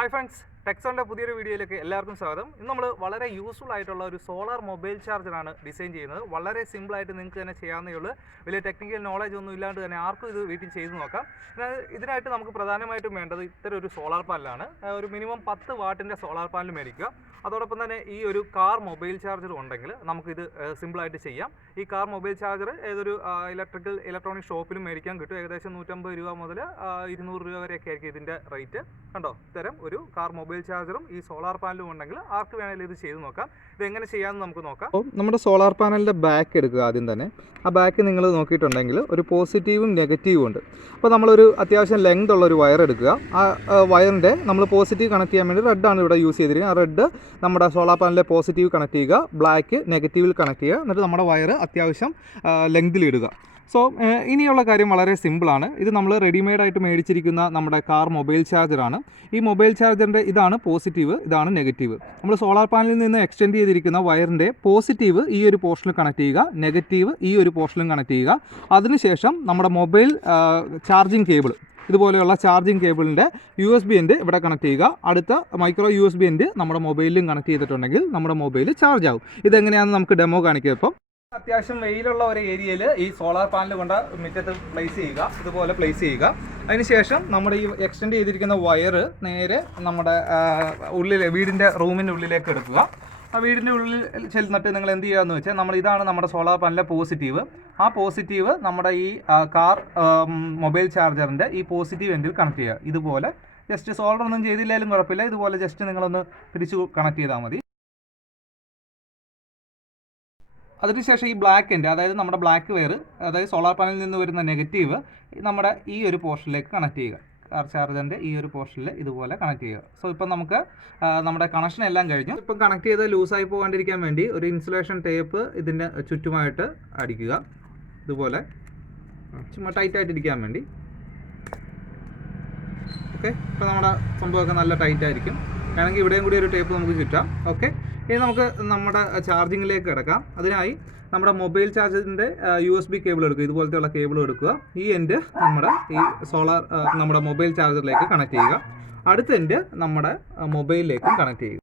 Hi friends, Techsoul's പുതിയൊരു വീഡിയോയിലേക്ക് എല്ലാവർക്കും സ്വാഗതം. ഇന്ന് നമ്മൾ വളരെ യൂസ്ഫുൾ ആയിട്ടുള്ള ഒരു സോളാർ മൊബൈൽ ചാർജറാണ് ഡിസൈൻ ചെയ്യുന്നത്. വളരെ സിമ്പിൾ ആയിട്ട് നിങ്ങൾക്ക് തന്നെ ചെയ്യാവുന്നേ ഉള്ളൂ. വലിയ ടെക്നിക്കൽ നോളജ് ഒന്നും ഇല്ലാണ്ട് തന്നെ ആർക്കും ഇത് വീട്ടിൽ ചെയ്തു നോക്കാം. ഇതിനായിട്ട് നമുക്ക് പ്രധാനമായിട്ടും വേണ്ടത് ഇത്തരം ഒരു സോളാർ പാനലാണ്. ഒരു മിനിമം 10 വാട്ടിൻ്റെ സോളാർ പാനൽ മേടിക്കുക. അതോടൊപ്പം തന്നെ ഈ ഒരു കാർ മൊബൈൽ ചാർജർ ഉണ്ടെങ്കിൽ നമുക്കിത് സിമ്പിളായിട്ട് ചെയ്യാം. ഈ കാർ മൊബൈൽ ചാർജർ ഏതൊരു ഇലക്ട്രോണിക് ഷോപ്പിലും മേടിക്കാൻ കിട്ടും. ഏകദേശം 150 രൂപ മുതൽ 200 രൂപ വരെയൊക്കെ ആയിരിക്കും ഇതിൻ്റെ റേറ്റ്. കണ്ടോ, ഇത്തരം ഒരു കാർ മൊബൈൽ ചാർജറും ഈ സോളാർ പാനലും ഉണ്ടെങ്കിൽ ആർക്ക് വേണമെങ്കിലും ഇത് ചെയ്ത് നോക്കാം. ഇത് എങ്ങനെ ചെയ്യാമെന്ന് നമുക്ക് നോക്കാം. അപ്പോൾ നമ്മുടെ സോളാർ പാനലിൻ്റെ ബാക്ക് എടുക്കുക. ആദ്യം തന്നെ ആ ബാക്ക് നിങ്ങൾ നോക്കിയിട്ടുണ്ടെങ്കിൽ ഒരു പോസിറ്റീവും നെഗറ്റീവും ഉണ്ട്. അപ്പോൾ നമ്മളൊരു അത്യാവശ്യം ലെങ്ത് ഉള്ളൊരു വയർ എടുക്കുക. ആ വയറിൻ്റെ നമ്മൾ പോസിറ്റീവ് കണക്ട് ചെയ്യാൻ വേണ്ടി റെഡാണ് ഇവിടെ യൂസ് ചെയ്തിരിക്കുന്നത്. ആ റെഡ് നമ്മുടെ സോളാർ പാനലിലെ പോസിറ്റീവ് കണക്ട് ചെയ്യുക, ബ്ലാക്ക് നെഗറ്റീവിൽ കണക്ട് ചെയ്യുക. എന്നിട്ട് നമ്മുടെ വയർ അത്യാവശ്യം ലെങ്തിലിടുക. സോ ഇനിയുള്ള കാര്യം വളരെ സിമ്പിളാണ്. ഇത് നമ്മൾ റെഡിമെയ്ഡായിട്ട് മേടിച്ചിരിക്കുന്ന നമ്മുടെ കാർ മൊബൈൽ ചാർജറാണ്. ഈ മൊബൈൽ ചാർജറിൻ്റെ ഇതാണ് പോസിറ്റീവ്, ഇതാണ് നെഗറ്റീവ്. നമ്മൾ സോളാർ പാനലിൽ നിന്ന് എക്സ്റ്റെൻഡ് ചെയ്തിരിക്കുന്ന വയറിൻ്റെ പോസിറ്റീവ് ഈ ഒരു പോർഷനിൽ കണക്ട് ചെയ്യുക, നെഗറ്റീവ് ഈ ഒരു പോർഷനിലും കണക്ട് ചെയ്യുക. അതിനുശേഷം നമ്മുടെ മൊബൈൽ ചാർജിങ് കേബിൾ, ഇതുപോലെയുള്ള ചാർജിങ് കേബിളിൻ്റെ USB എൻഡ് ഇവിടെ കണക്ട് ചെയ്യുക. അടുത്ത മൈക്രോ USB എൻഡ് നമ്മുടെ മൊബൈലിലും കണക്ട് ചെയ്തിട്ടുണ്ടെങ്കിൽ നമ്മുടെ മൊബൈൽ ചാർജ് ആവും. ഇതെങ്ങനെയാണെന്ന് നമുക്ക് ഡെമോ കാണിക്കാം. ഇപ്പം അത്യാവശ്യം വെയിലുള്ള ഒരു ഏരിയയിൽ ഈ സോളാർ പാനൽ കൊണ്ട് മുറ്റത്ത് പ്ലേസ് ചെയ്യുക, ഇതുപോലെ പ്ലേസ് ചെയ്യുക. അതിനുശേഷം നമ്മുടെ ഈ എക്സ്റ്റെൻഡ് ചെയ്തിരിക്കുന്ന വയർ നേരെ നമ്മുടെ വീടിൻ്റെ റൂമിൻ്റെ ഉള്ളിലേക്ക് എടുക്കുക. ആ വീടിൻ്റെ ഉള്ളിൽ ചെന്നിട്ട് നിങ്ങൾ എന്ത് ചെയ്യുകയെന്ന് വെച്ചാൽ ഇതാണ് നമ്മുടെ സോളാർ പാനലിലെ പോസിറ്റീവ്. ആ പോസിറ്റീവ് നമ്മുടെ ഈ കാർ മൊബൈൽ ചാർജറിൻ്റെ ഈ പോസിറ്റീവ് എൻഡിൽ കണക്ട് ചെയ്യുക. ഇതുപോലെ ജസ്റ്റ് സോൾഡർ ഒന്നും ചെയ്തില്ലെങ്കിലും കുഴപ്പമില്ല, ഇതുപോലെ ജസ്റ്റ് നിങ്ങളൊന്ന് തിരിച്ചു കണക്ട് ചെയ്താൽ മതി. അതിനുശേഷം ഈ ബ്ലാക്ക് എൻഡ്, അതായത് നമ്മുടെ ബ്ലാക്ക് വയർ, അതായത് സോളാർ പാനലിൽ നിന്ന് വരുന്ന നെഗറ്റീവ് നമ്മുടെ ഈ ഒരു പോർഷനിലേക്ക് കണക്ട് ചെയ്യുക. കാർ ചാർജറിൻ്റെ ഈ ഒരു പോർഷനിൽ ഇതുപോലെ കണക്ട് ചെയ്യുക. സോ ഇപ്പം നമുക്ക് നമ്മുടെ കണക്ഷൻ എല്ലാം കഴിഞ്ഞു. ഇപ്പം കണക്ട് ചെയ്ത് ലൂസായി പോകാണ്ടിരിക്കാൻ വേണ്ടി ഒരു ഇൻസുലേഷൻ ടേപ്പ് ഇതിൻ്റെ ചുറ്റുമായിട്ട് അടിക്കുക. ഇതുപോലെ ചുമ്മാ ടൈറ്റായിട്ടിരിക്കാൻ വേണ്ടി. ഓക്കെ, ഇപ്പോൾ നമ്മുടെ സംഭവമൊക്കെ നല്ല ടൈറ്റായിരിക്കും. വേണമെങ്കിൽ ഇവിടെയും കൂടി ഒരു ടേപ്പ് നമുക്ക് ചുറ്റാം. ഓക്കെ, ഇനി നമുക്ക് നമ്മുടെ ചാർജിങ്ങിലേക്ക് കിടക്കാം. അതിനായി നമ്മുടെ മൊബൈൽ ചാർജറിൻ്റെ USB കേബിൾ എടുക്കുക. ഇതുപോലത്തെയുള്ള കേബിൾ എടുക്കുക. ഈ എൻഡ് നമ്മുടെ ഈ നമ്മുടെ മൊബൈൽ ചാർജറിലേക്ക് കണക്ട് ചെയ്യുക. അടുത്ത എൻഡ് നമ്മുടെ മൊബൈലിലേക്കും കണക്ട് ചെയ്യുക.